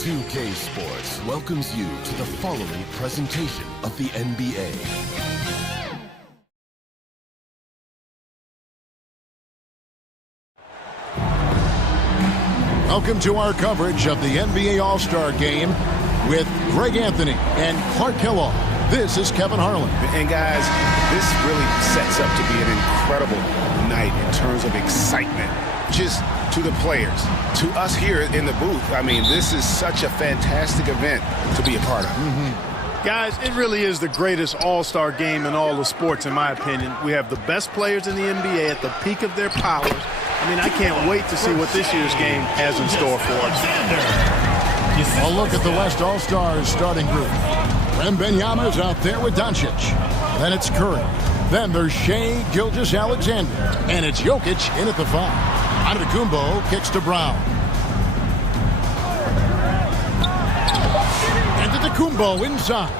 2K Sports welcomes you to the following presentation of the NBA. Welcome to our coverage of the NBA All-Star Game with Greg Anthony and Clark Kellogg. This is Kevin Harlan. And guys, this really sets up to be an incredible night in terms of excitement. Just to the players, to us here in the booth. I mean, this is such a fantastic event to be a part of. Guys, it really is the greatest all-star game in all the sports, in my opinion. We have the best players in the NBA at the peak of their powers. I mean, I can't wait to see what this year's game has in store for us. A look at the West All-Stars starting group. Wembanyama's out there with Doncic. Then it's Curry. Then there's Shai Gilgeous-Alexander. And it's Jokic in at the 5. Antetokounmpo kicks to Brown. Antetokounmpo inside.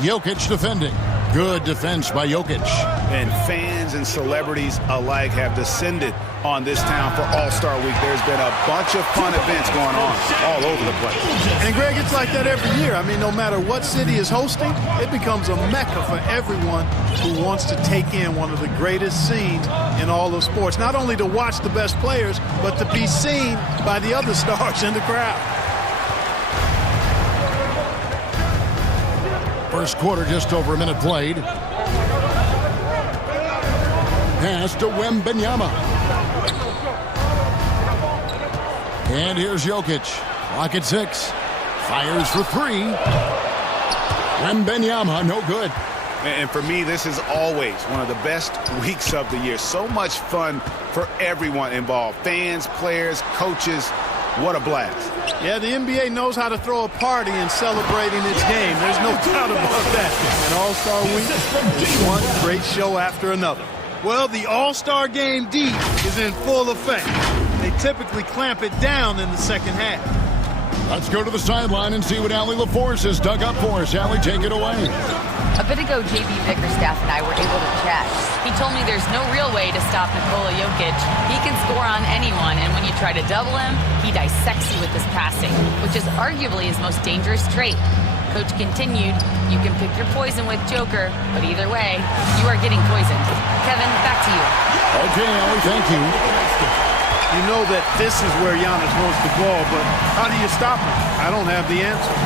Jokic defending. Good defense by Jokic. And fans and celebrities alike have descended on this town for All-Star Week. There's been a bunch of fun events going on all over the place. And, Greg, it's like that every year. I mean, no matter what city is hosting, it becomes a mecca for everyone who wants to take in one of the greatest scenes in all of sports. Not only to watch the best players, but to be seen by the other stars in the crowd. First quarter, just over a minute played. Pass to Wembanyama. And here's Jokic. Clock at 6. Fires for 3. Wembanyama, no good. And for me, this is always one of the best weeks of the year. So much fun for everyone involved. Fans, players, coaches. What a blast. Yeah, the NBA knows how to throw a party in celebrating its game. There's no doubt about that. And All-Star Week is one great show after another. Well, the All-Star Game D is in full effect. They typically clamp it down in the second half. Let's go to the sideline and see what Allie LaForce has dug up for us. Allie, take it away. A bit ago, J.B. Bickerstaff and I were able to chat. He told me there's no real way to stop Nikola Jokic. He can score on anyone, and when you try to double him, he dissects you with his passing, which is arguably his most dangerous trait. Coach continued, you can pick your poison with Joker, but either way, you are getting poisoned. Kevin, back to you. Okay, Allie, thank you. You know that this is where Giannis wants the ball, but how do you stop him? I don't have the answer.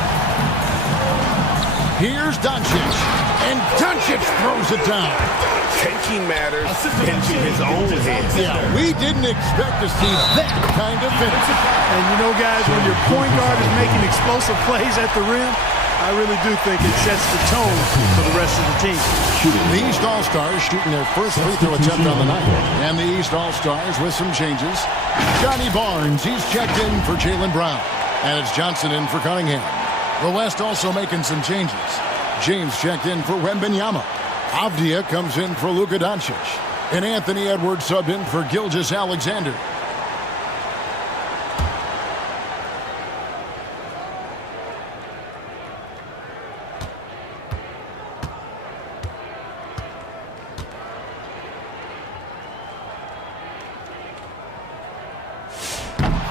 Here's Doncic, and Doncic throws it down. Taking matters into his own hands. Yeah, we didn't expect to see that kind of finish. And you know, guys, when your point guard is making explosive plays at the rim, I really do think it sets the tone for the rest of the team. The East All-Stars shooting their first free throw attempt on the night. And the East All-Stars with some changes. Johnny Barnes, he's checked in for Jaylen Brown. And it's Johnson in for Cunningham. The West also making some changes. James checked in for Wembanyama. Avdia comes in for Luka Doncic. And Anthony Edwards subbed in for Gilgeous-Alexander.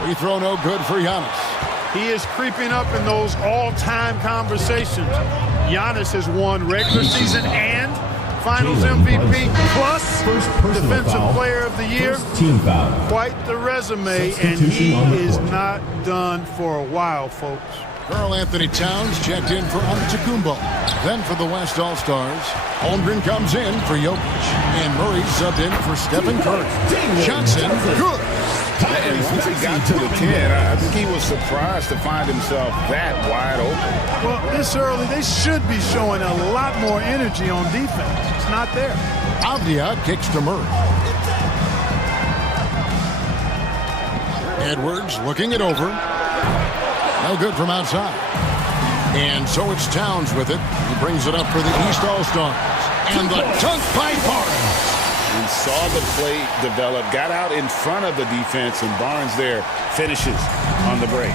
Free throw no good for Giannis. He is creeping up in those all-time conversations. Giannis has won regular season and Finals MVP plus Defensive Player of the Year. Quite the resume, and he is not done for a while, folks. Karl Anthony Towns checked in for Antetokounmpo. Then for the West All-Stars, Holmgren comes in for Jokic. And Murray subbed in for Stephen Curry. Johnson, good. And once he got to the 10, I think he was surprised to find himself that wide open. Well, this early, they should be showing a lot more energy on defense. It's not there. Avdia kicks to Murray. Edwards looking it over. No good from outside. And so it's Towns with it. He brings it up for the East All-Stars. And the dunk by Barnes. And saw the play develop, got out in front of the defense, and Barnes there finishes on the break.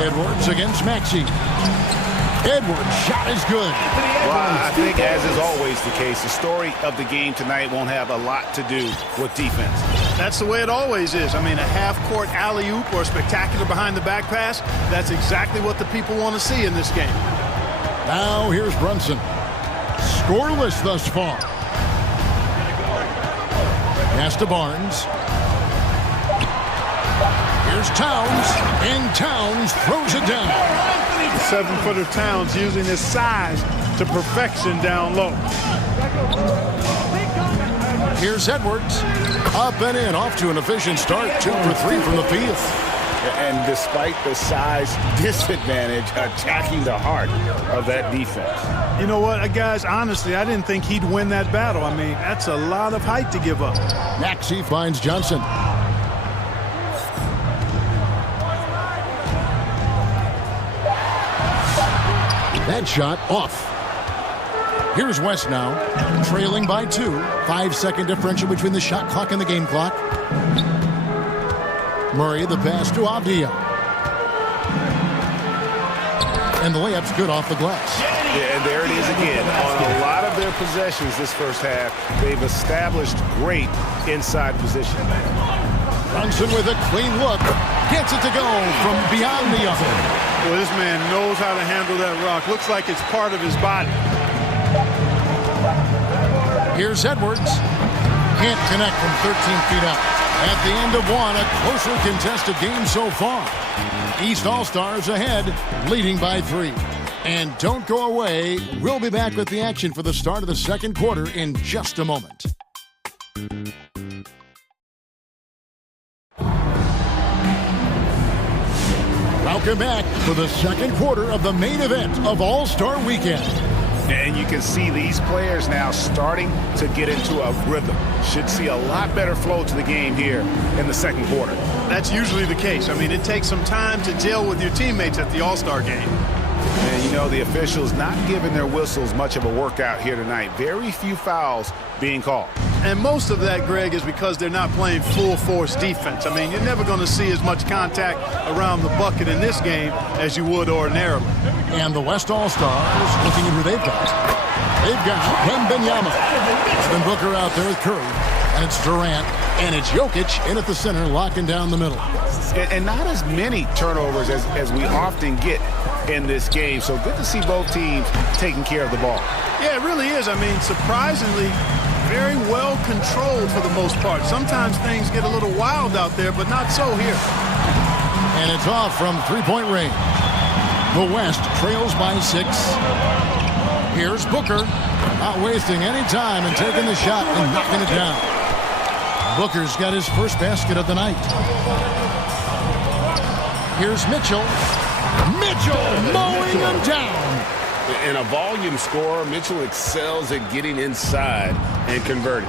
Edwards against Maxey. Edwards' shot is good. Well, I think, as is always the case, the story of the game tonight won't have a lot to do with defense. That's the way it always is. I mean, a half-court alley-oop or a spectacular behind-the-back pass, that's exactly what the people want to see in this game. Now here's Brunson. Scoreless thus far. Pass to Barnes. Here's Towns, and Towns throws it down. The 7-footer Towns using his size to perfection down low. Here's Edwards. Up and in, off to an efficient start. 2 for 3 from the field. And despite the size disadvantage, attacking the heart of that defense. You know what, guys, honestly, I didn't think he'd win that battle. I mean, that's a lot of height to give up. Maxey finds Johnson. That shot off. Here's West now, trailing by 2. 5-second differential between the shot clock and the game clock. Murray, the pass to Avdia. And the layup's good off the glass. Yeah, and there it is again. On a lot of their possessions this first half, they've established great inside position. Brunson with a clean look. Gets it to go from beyond the other. Well, this man knows how to handle that rock. Looks like it's part of his body. Here's Edwards. Can't connect from 13 feet out. At the end of one, a closely contested game so far. East All-Stars ahead, leading by 3. And don't go away. We'll be back with the action for the start of the second quarter in just a moment. Welcome back for the second quarter of the main event of All-Star Weekend. And you can see these players now starting to get into a rhythm. Should see a lot better flow to the game here in the second quarter. That's usually the case. I mean, it takes some time to gel with your teammates at the All-Star game. And, you know, the officials not giving their whistles much of a workout here tonight. Very few fouls being called. And most of that, Greg, is because they're not playing full-force defense. I mean, you're never going to see as much contact around the bucket in this game as you would ordinarily. And the West All-Stars looking at who they've got. They've got Wembanyama. Devin Booker out there with Curry. And it's Durant. And it's Jokic in at the center, locking down the middle. And not as many turnovers as we often get in this game. So good to see both teams taking care of the ball. Yeah, it really is. I mean, surprisingly, very well controlled for the most part. Sometimes things get a little wild out there, but not so here. And it's off from three-point range. The West trails by 6. Here's Booker, not wasting any time and taking the shot and knocking it down. Booker's got his first basket of the night. Here's Mitchell. Mitchell mowing him down. In a volume scorer, Mitchell excels at getting inside and converting.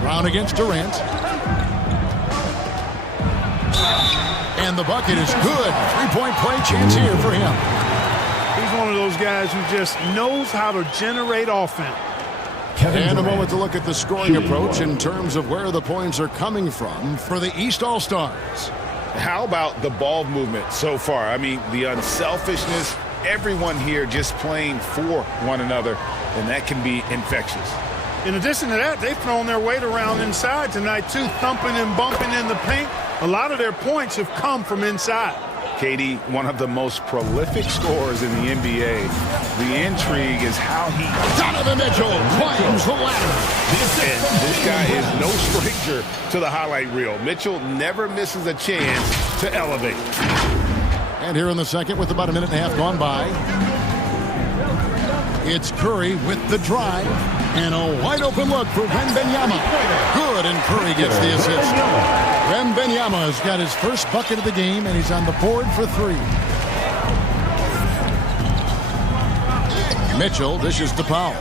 Brown against Durant. And the bucket is good. Three-point play chance here for him. He's one of those guys who just knows how to generate offense. And a moment to look at the scoring approach in terms of where the points are coming from for the East All-Stars. How about the ball movement so far? I mean, the unselfishness, everyone here just playing for one another, and that can be infectious. In addition to that, they've thrown their weight around inside tonight, too, thumping and bumping in the paint. A lot of their points have come from inside. Katie, one of the most prolific scorers in the NBA. The intrigue is how he... Donovan Mitchell climbs the ladder. And this guy is no stranger to the highlight reel. Mitchell never misses a chance to elevate. And here in the second, with about a minute and a half gone by, it's Curry with the drive. And a wide open look for Wembanyama. Good, and Curry gets the assist. Wembanyama has got his first bucket of the game, and he's on the board for 3. Mitchell dishes to Powell.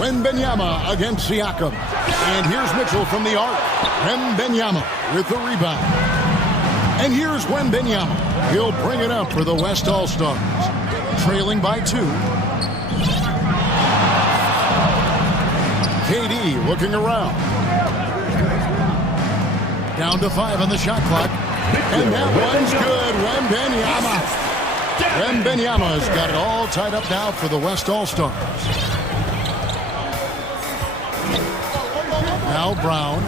Wembanyama against Siakam. And here's Mitchell from the arc. Wembanyama with the rebound. And here's Wembanyama. He'll bring it up for the West All-Stars. Trailing by 2. KD looking around. Down to 5 on the shot clock. And that one's good. Wembanyama's got it all tied up now for the West All-Stars. Now Brown.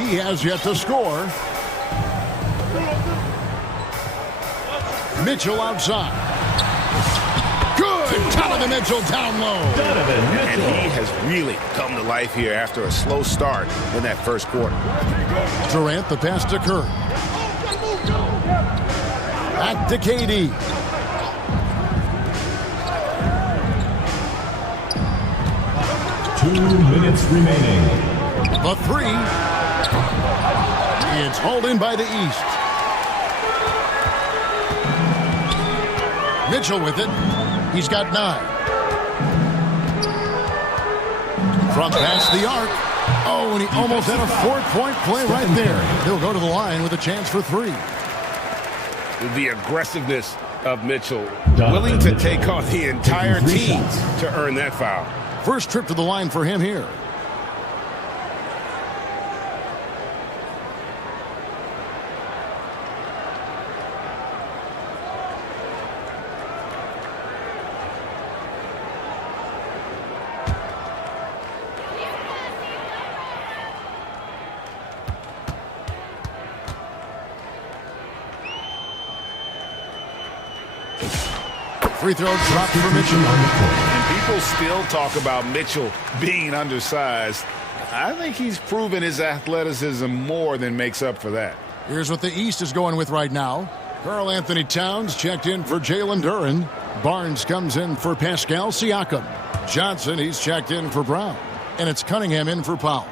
He has yet to score. Mitchell outside. Good! Donovan Mitchell down low. And he has really come to life here after a slow start in that first quarter. Durant, the pass to Curry. Back to KD. Two minutes remaining. The three. It's hauled in by the East. Mitchell with it. He's got 9. From past the arc. Oh, and he almost had a 4-point play right there. He'll go to the line with a chance for 3. The aggressiveness of Mitchell, willing to take on the entire team to earn that foul. First trip to the line for him here. Free throw dropped for Mitchell. And people still talk about Mitchell being undersized. I think he's proven his athleticism more than makes up for that. Here's what the East is going with right now. Karl Anthony Towns checked in for Jalen Duren. Barnes comes in for Pascal Siakam. Johnson, he's checked in for Brown. And it's Cunningham in for Powell.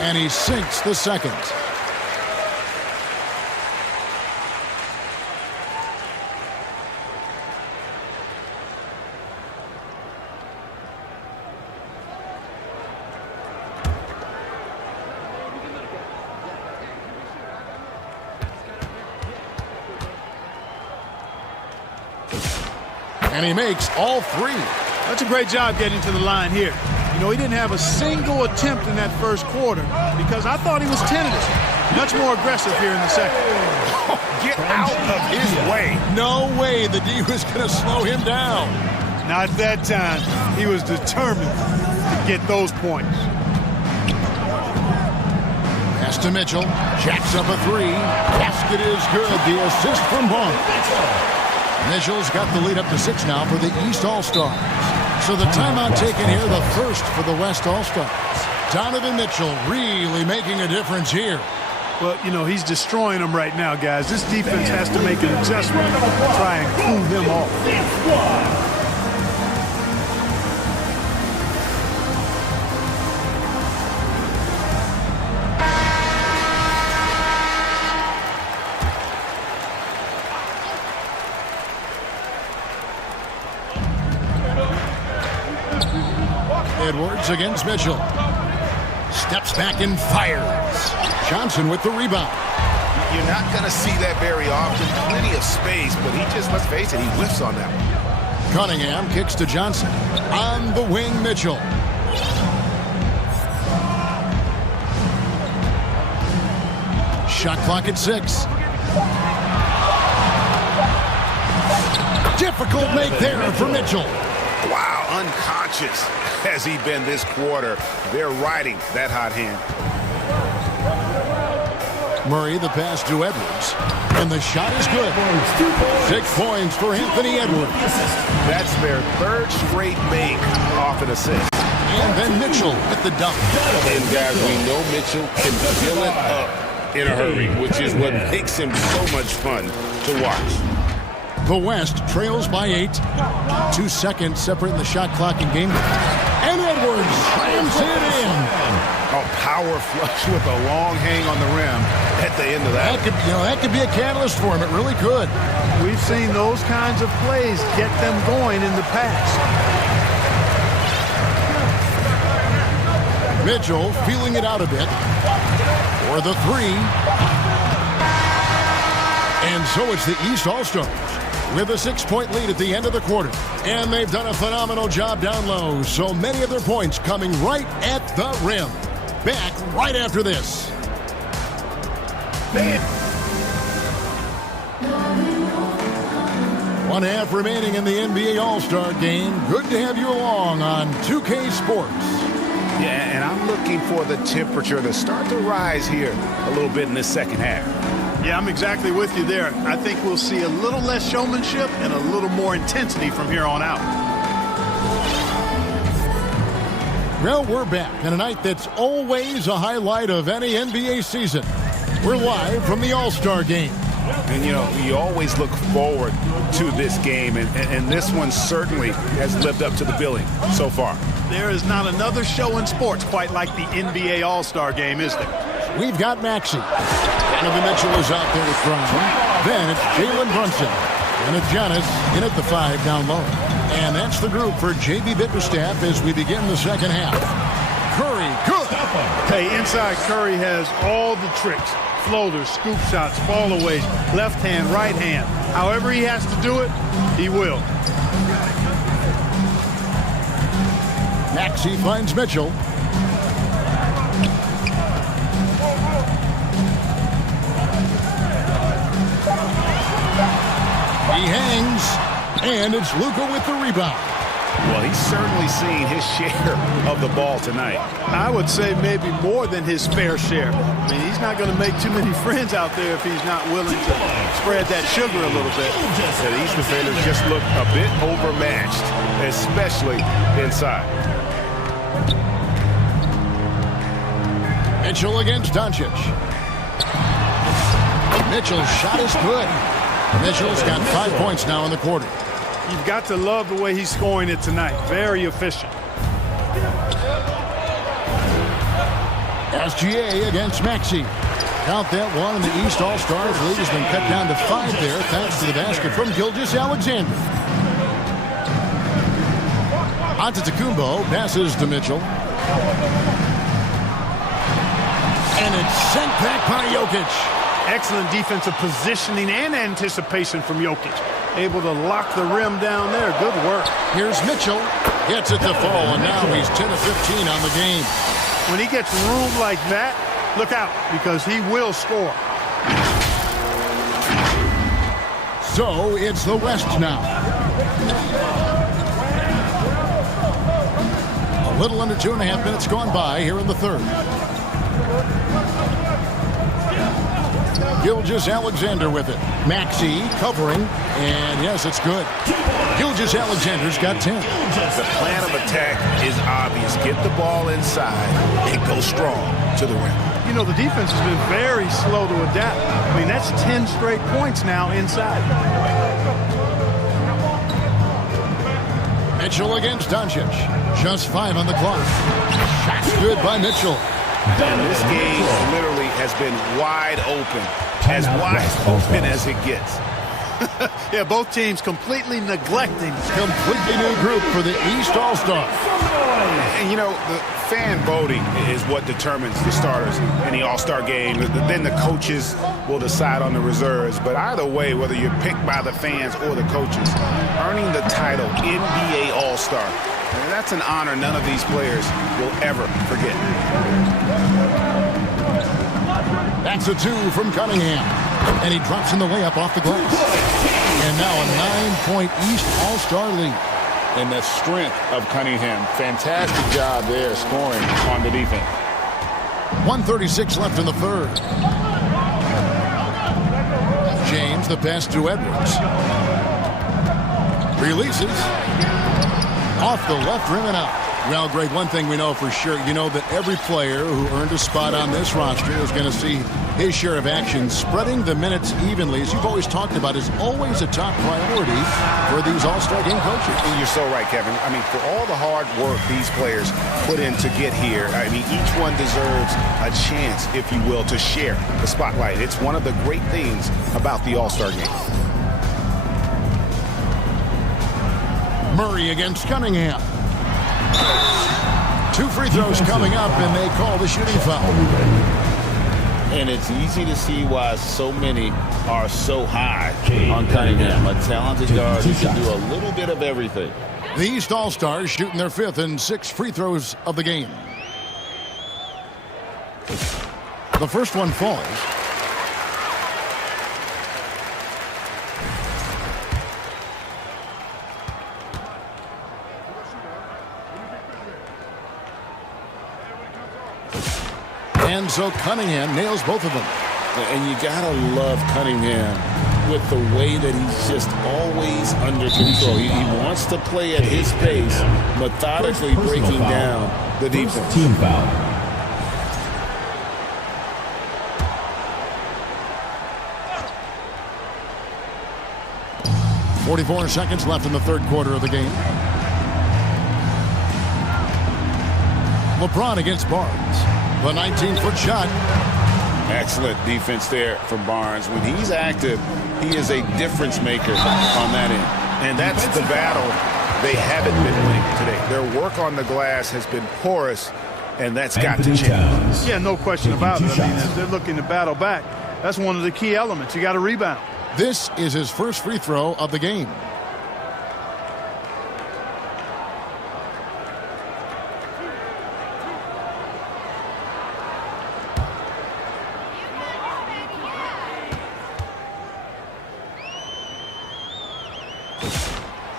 And he sinks the second. And he makes all 3. That's a great job getting to the line here. You know, he didn't have a single attempt in that first quarter because I thought he was tentative. Much more aggressive here in the second. Oh, get out of his way. No way the D was going to slow him down. Not that time. He was determined to get those points. Pass to Mitchell. Jacks up a 3. Basket is good. The assist from Barnes. Mitchell's got the lead up to 6 now for the East All-Stars. So the timeout taken here, the first for the West All-Stars. Donovan Mitchell really making a difference here. Well, you know, he's destroying them right now, guys. This defense has to make an adjustment to try and cool them off. Edwards against Mitchell. Steps back and fires. Johnson with the rebound. You're not going to see that very often. Plenty of space, but he just, let's face it, he whiffs on that one. Cunningham kicks to Johnson. On the wing, Mitchell. Shot clock at 6. Difficult make there for Mitchell. Wow, unconscious has he been this quarter. They're riding that hot hand. Murray the pass to Edwards. And the shot is good. 6 points for Anthony Edwards. That's their 3rd straight make off an assist. And then Mitchell with the dunk. And guys, we know Mitchell can fill it up in a hurry, which is what makes him so much fun to watch. The West trails by 8. 2 seconds separating the shot clock and game. And Edwards slams it in. A power flush with a long hang on the rim at the end of that. That could be a catalyst for him. It really could. We've seen those kinds of plays get them going in the past. Mitchell feeling it out a bit for the 3. And so it's the East All-Stars with a 6-point lead at the end of the quarter. And they've done a phenomenal job down low, so many of their points coming right at the rim. Back right after this. 1/2 remaining in the NBA All-Star Game. Good to have you along on 2K Sports. Yeah, and I'm looking for the temperature to start to rise here a little bit in this second half. Yeah, I'm exactly with you there. I think we'll see a little less showmanship and a little more intensity from here on out. Well, we're back on a night that's always a highlight of any NBA season. We're live from the All-Star Game. And, you know, you always look forward to this game, and this one certainly has lived up to the billing so far. There is not another show in sports quite like the NBA All-Star Game, is there? We've got Maxey. Donovan Mitchell is out there with Brown. Then it's Jalen Brunson. And it's Giannis in at the 5 down low. And that's the group for J.B. Bickerstaff as we begin the second half. Curry, good. Hey, inside Curry has all the tricks. Floaters, scoop shots, fall-aways, left hand, right hand. However he has to do it, he will. Maxey finds Mitchell. He hangs, and it's Luka with the rebound. Well, he's certainly seen his share of the ball tonight. I would say maybe more than his fair share. I mean, he's not going to make too many friends out there if he's not willing to spread that sugar a little bit. So these defenders just look a bit overmatched, especially inside. Mitchell against Doncic. Mitchell's shot is good. Mitchell's got 5 points now in the quarter. You've got to love the way he's scoring it tonight. Very efficient. SGA against Maxey. Count that one, and the East All-Stars lead has been cut down to 5 there thanks to the basket from Gilgeous-Alexander. Antetokounmpo passes to Mitchell. And it's sent back by Jokic. Excellent defensive positioning and anticipation from Jokic. Able to lock the rim down there. Good work. Here's Mitchell. Gets it to fall, and now he's 10 of 15 on the game. When he gets room like that, look out, because he will score. So it's the West now. A little under 2.5 minutes gone by here in the third. Gilgeous-Alexander with it. Maxey covering, and yes, it's good. Gilgeous-Alexander's got 10. The plan of attack is obvious. Get the ball inside and go strong to the rim. You know, the defense has been very slow to adapt. I mean, that's 10 straight points now inside. Mitchell against Doncic. Just 5 on the clock. Shot's good by Mitchell. And this game literally has been wide open. As wide open as it gets. Yeah, both teams completely neglecting. Completely new group for the East All-Star. And, you know, the fan voting is what determines the starters in the All-Star game. Then the coaches will decide on the reserves. But either way, whether you're picked by the fans or the coaches, earning the title NBA All-Star, that's an honor none of these players will ever forget. That's a 2 from Cunningham. And he drops in the layup off the glass. And now a 9-point East All-Star lead. And the strength of Cunningham. Fantastic job there scoring on the defense. 1:36 left in the third. James, the pass to Edwards. Releases. Off the left rim and out. Well, Greg, one thing we know for sure, you know that every player who earned a spot on this roster is going to see his share of action. Spreading the minutes evenly, as you've always talked about, is always a top priority for these All-Star game coaches. And you're so right, Kevin. I mean, for all the hard work these players put in to get here, I mean, each one deserves a chance, if you will, to share the spotlight. It's one of the great things about the All-Star game. Murray against Cunningham. 2 free throws coming up, and they call the shooting foul. And it's easy to see why so many are so high on Cunningham. A talented guard who can do a little bit of everything. The East All-Stars shooting their 5th and 6th free throws of the game. The first one falls. And so Cunningham nails both of them. And you gotta love Cunningham with the way that he's just always under control. He wants to play at his pace, methodically breaking down the defense. Team foul. .44 seconds left in the third quarter of the game. LeBron against Barnes. The 19-foot shot. Excellent defense there from Barnes. When he's active, he is a difference maker on that end. And that's the battle they haven't been winning today. Their work on the glass has been porous, and that's got to change. Yeah, no question about it. I mean, as they're looking to battle back, that's one of the key elements. You got to rebound. This is his first free throw of the game.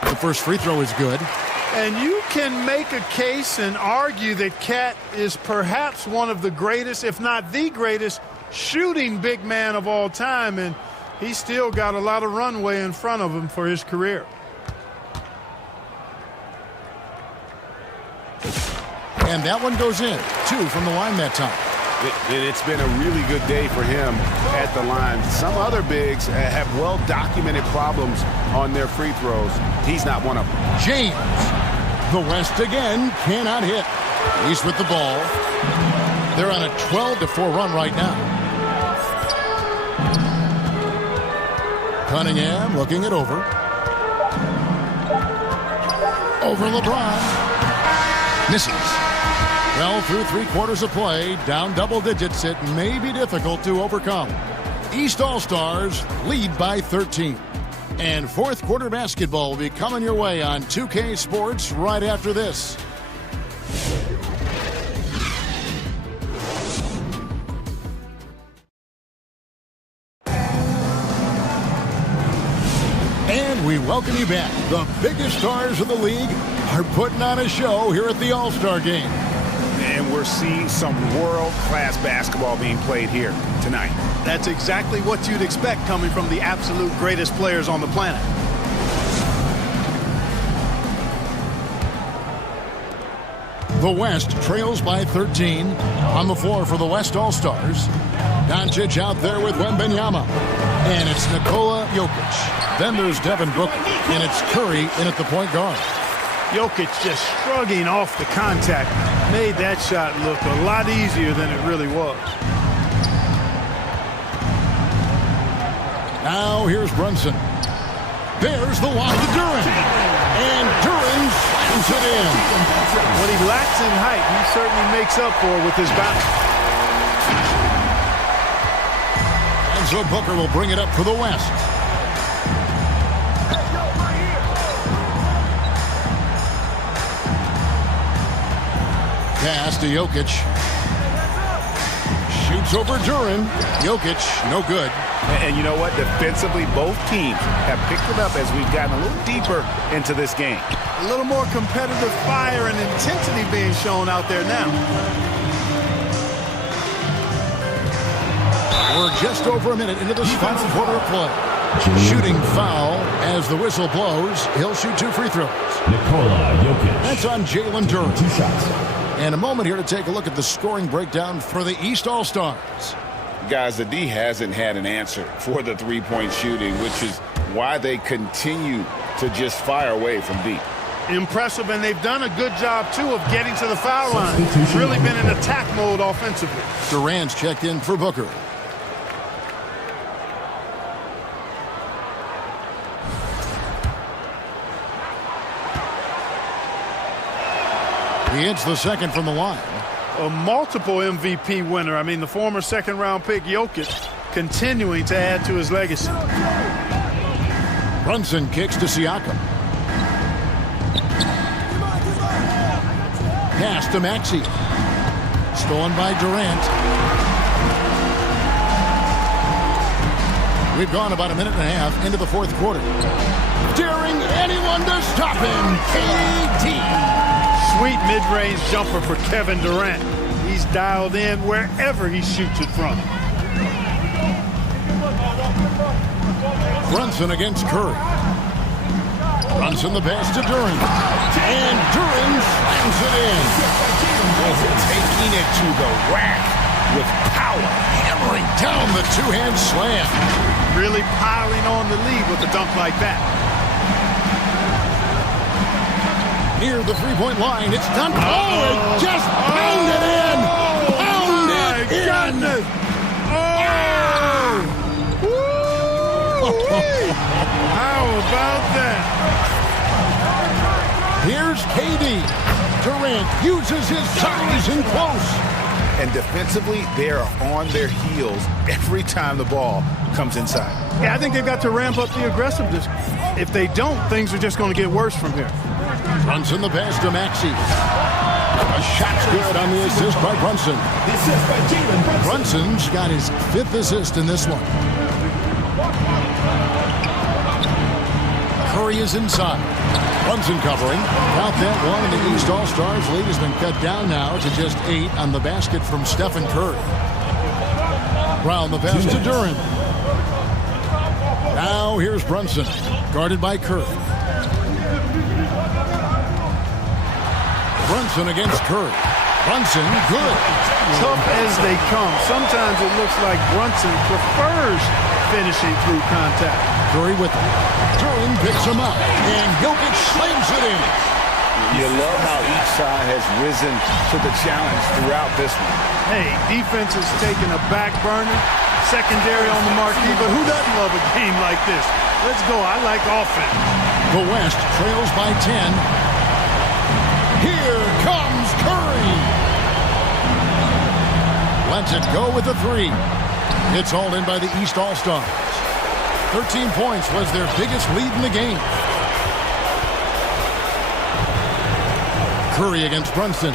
The first free throw is good. And you can make a case and argue that Cat is perhaps one of the greatest, if not the greatest, shooting big man of all time. And he's still got a lot of runway in front of him for his career. And that one goes in. 2 from the line that time. It's been a really good day for him at the line. Some other bigs have well-documented problems on their free throws. He's not one of them. James. The West again cannot hit. East with the ball. They're on a 12-4 run right now. Cunningham looking it over. Over LeBron. Misses. Well, through 3 quarters of play, down double digits, it may be difficult to overcome. East All-Stars lead by 13. And fourth quarter basketball will be coming your way on 2K Sports right after this. And we welcome you back. The biggest stars in the league are putting on a show here at the All-Star Game. And we're seeing some world-class basketball being played here tonight. That's exactly what you'd expect coming from the absolute greatest players on the planet. The West trails by 13. On the floor for the West All-Stars. Doncic out there with Wembanyama. And it's Nikola Jokic. Then there's Devin Booker. And it's Curry in at the point guard. Jokic just shrugging off the contact. Made that shot look a lot easier than it really was. Now here's Brunson. There's the lob to Duren. And Duren slams it in. What he lacks in height, he certainly makes up for with his bounce. And so Booker will bring it up for the West. Pass to Jokic. Shoots over Duren. Jokic, no good. And you know what? Defensively, both teams have picked it up as we've gotten a little deeper into this game. A little more competitive fire and intensity being shown out there now. We're just over a minute into this final quarter of play. Shooting foul as the whistle blows. He'll shoot 2 free throws. Nikola Jokic. That's on Jalen Duren. 2 shots. And a moment here to take a look at the scoring breakdown for the East All-Stars. Guys, the D hasn't had an answer for the three-point shooting, which is why they continue to just fire away from deep. Impressive, and they've done a good job, too, of getting to the foul line. Really been in attack mode offensively. Durant's checked in for Booker. He hits the second from the line. a multiple MVP winner. I mean, the former second-round pick Jokic continuing to add to his legacy. Brunson kicks to Siakam. Pass to Maxey. Stolen by Durant. We've gone about a minute and a half into the fourth quarter. Daring anyone to stop him, KD. Sweet mid-range jumper for Kevin Durant. He's dialed in wherever he shoots it from. Brunson against Curry. Brunson the pass to Duren. And Duren slams it in. Taking it to the rack with power. Hammering down the two-hand slam. Really piling on the lead with a dunk like that. Near the three-point line, it's done. Oh, it just pounded in. Pounded in. Goodness. How about that? Here's KD. Durant uses his size in close. And defensively, they are on their heels every time the ball comes inside. Yeah, I think they've got to ramp up the aggressiveness. If they don't, things are just going to get worse from here. Brunson the pass to Maxey. A shot's good on the assist by Brunson. The assist by Jalen Brunson. Brunson's got his 5th assist in this one. Curry is inside. Brunson covering. Count that one, and the East All-Stars lead has been cut down now to just 8 on the basket from Stephen Curry. Brown the pass to Duren. Now here's Brunson, guarded by Curry. Brunson against Curry. Brunson, good. Tough as they come. Sometimes it looks like Brunson prefers finishing through contact. Curry with it. Duren picks him up, and Jokic slams it in. You love how each side has risen to the challenge throughout this one. Hey, defense is taking a back burner, secondary on the marquee, but who doesn't love a game like this? Let's go. I like offense. The West trails by 10. Here comes Curry. Lets it go with a 3. It's all in by the East All-Stars. 13 points was their biggest lead in the game. Curry against Brunson.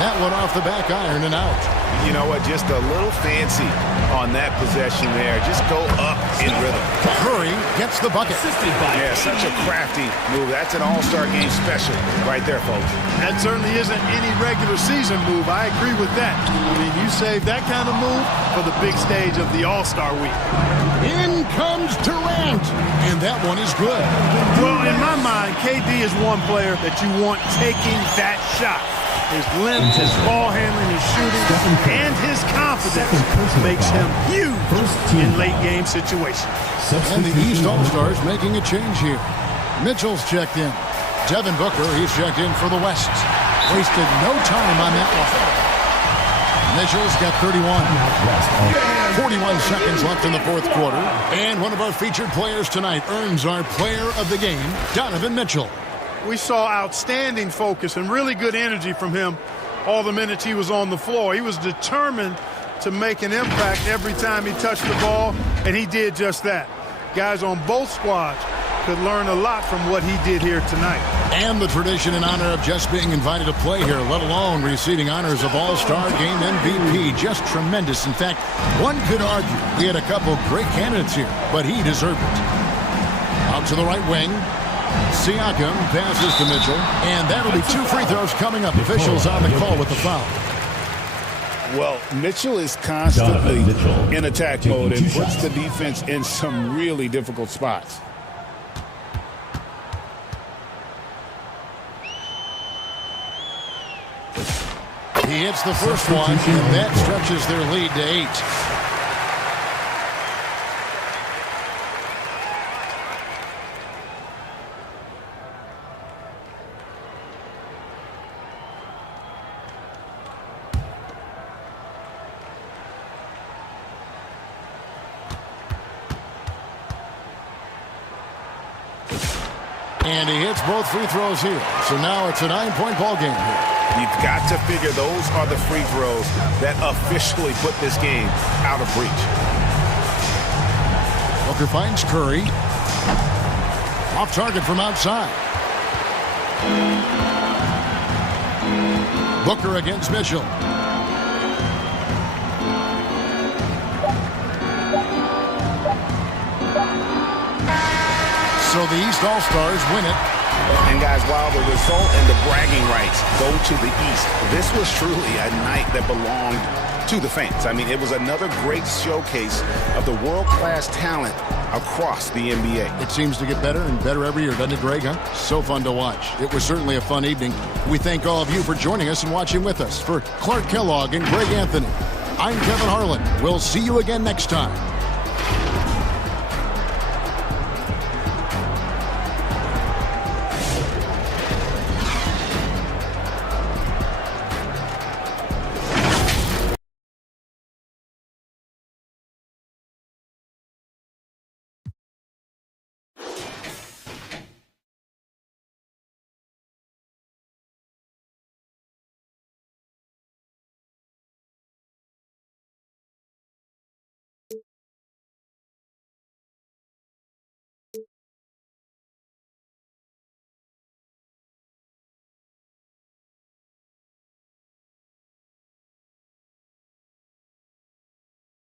That one off the back iron and out. You know what? Just a little fancy on that possession there. Just go up in rhythm. Curry gets the bucket. Yeah, such a crafty move. That's an all-star game special right there, folks. That certainly isn't any regular season move. I agree with that. I mean, you save that kind of move for the big stage of the All-Star week. In comes Durant, and that one is good. Well, in my mind, KD is one player that you want taking that shot. His length, his ball handling, his shooting, and his confidence makes him huge in late-game situations. And the East All-Stars making a change here. Mitchell's checked in. Devin Booker, he's checked in for the West. Wasted no time on that one. Mitchell's got 31. 41 seconds left in the fourth quarter. And one of our featured players tonight earns our player of the game, Donovan Mitchell. We saw outstanding focus and really good energy from him all the minutes he was on the floor. He was determined to make an impact every time he touched the ball, and he did just that. Guys on both squads could learn a lot from what he did here tonight. And the tradition and honor of just being invited to play here, let alone receiving honors of All-Star Game MVP. Just tremendous. In fact, one could argue we had a couple great candidates here, but he deserved it. Out to the right wing. Siakam passes to Mitchell, and that'll be 2 free throws coming up. Officials on the call with the foul. Well, Mitchell is constantly in attack mode and puts the defense in some really difficult spots. He hits the first one, and that stretches their lead to 8. And he hits both free throws here. So now it's a 9-point ball game here. You've got to figure those are the free throws that officially put this game out of reach. Booker finds Curry. Off target from outside. Booker against Mitchell. So the East All-Stars win it. And guys, while the result and the bragging rights go to the East, this was truly a night that belonged to the fans. I mean, it was another great showcase of the world-class talent across the NBA. It seems to get better and better every year, doesn't it, Greg? Huh? So fun to watch. It was certainly a fun evening. We thank all of you for joining us and watching with us. For Clark Kellogg and Greg Anthony, I'm Kevin Harlan. We'll see you again next time.